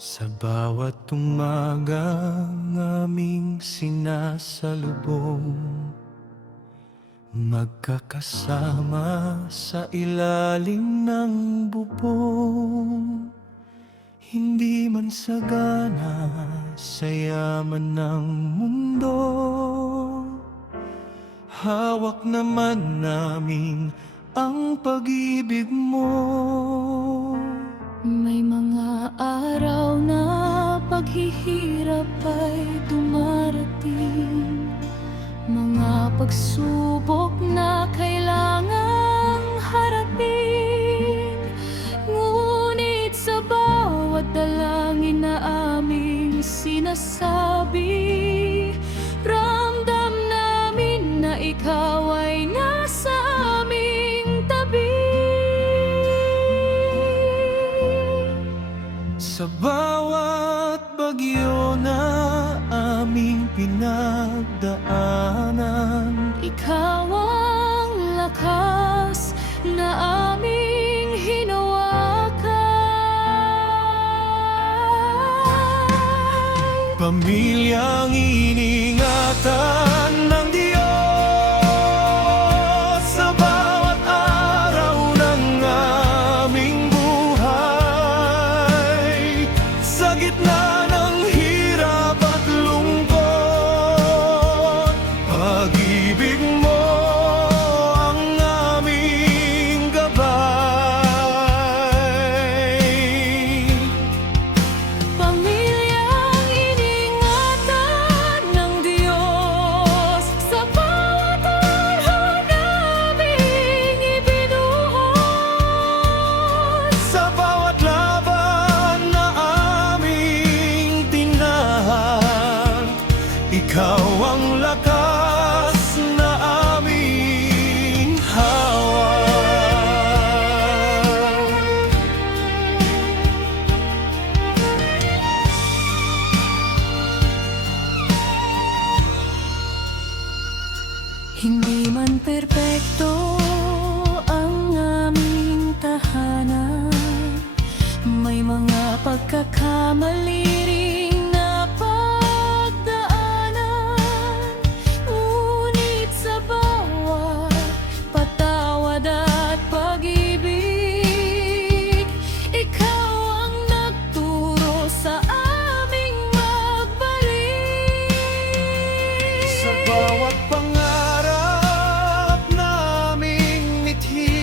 Sa bawat umagang aming sinasalubong, magkakasama sa ilalim ng bubong. Hindi man sagana sa yaman ng mundo, hawak naman namin ang pag-ibig mo. May mga araw na paghihirap ay dumarating, mga pagsubok na kailangang harapin. Ngunit sa bawat dalangin na aming sinasabi, ramdam namin na ikaw ay nasa aming tabi. Sa bawat bagyo na aming pinagdaanan, Ikaw ang lakas na aming hinawakan. pamilyang iningatan ng Diyos sa bawat araw ng aming buhay. Sa gitna ng hirap at lungkot, pag-ibig mo ang aming gabay. Pamilyang iningatan ng Diyos sa bawat araw naming ibinuhos. Sa bawat laban na aming tinahan, ikaw ang lakas na aming hawak. Hindi man perpekto ang aming tahanan, may mga pagkakamali ring napagdaanan. Ngunit sa bawat patawad at pag-ibig, ikaw ang nagturo sa aming magbalik. Sa bawat pangarap naming mithi,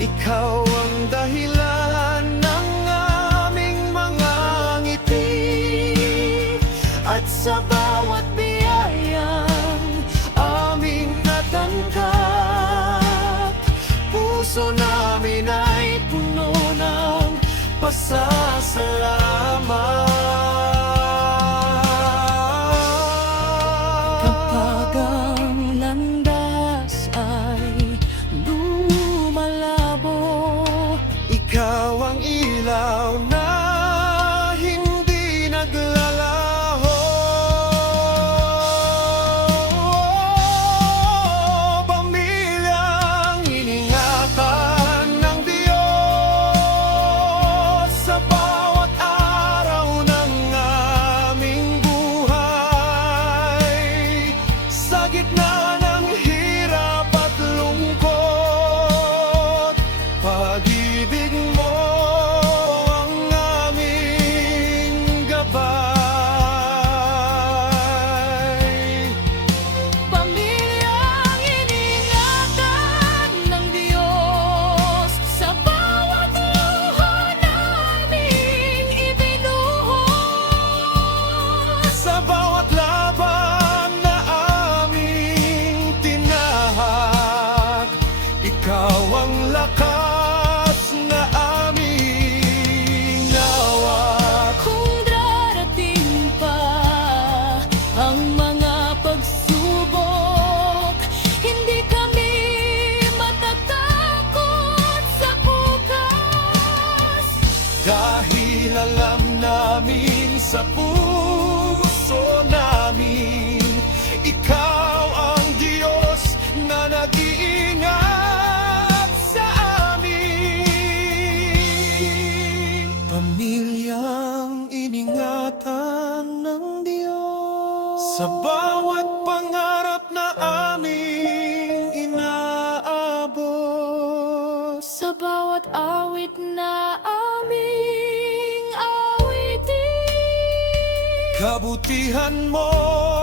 ikaw ang dahilan ng aming mga ngiti. At sa bawat biyayang aming natanggap, puso namin ay puno ng pasasalamat. Kapag ang landas ay lumalabo, Ikaw ang ilaw na hindi naglalaho. Pamilyang iningatan ng Diyos sa bawat araw ng aming buhay. Sa gitna ng hirap at lungkot, pag-ibig mo ang aming gabay. pamilyang iningatan ng Diyos sa bawat luha naming ibinuhos. Sa bawat laban na aming tinahak, ikaw ang lakas na aming hawak. Kung darating pa ang mga pagsubok, hindi kami matatakot sa bukas. Dahil alam namin sa puso namin, ikaw ang Diyos na nag-iingat sa amin. Pamilya Sa bawat pangarap na aming inaabot. Sa bawat awit na aming awitin. Kabutihan mo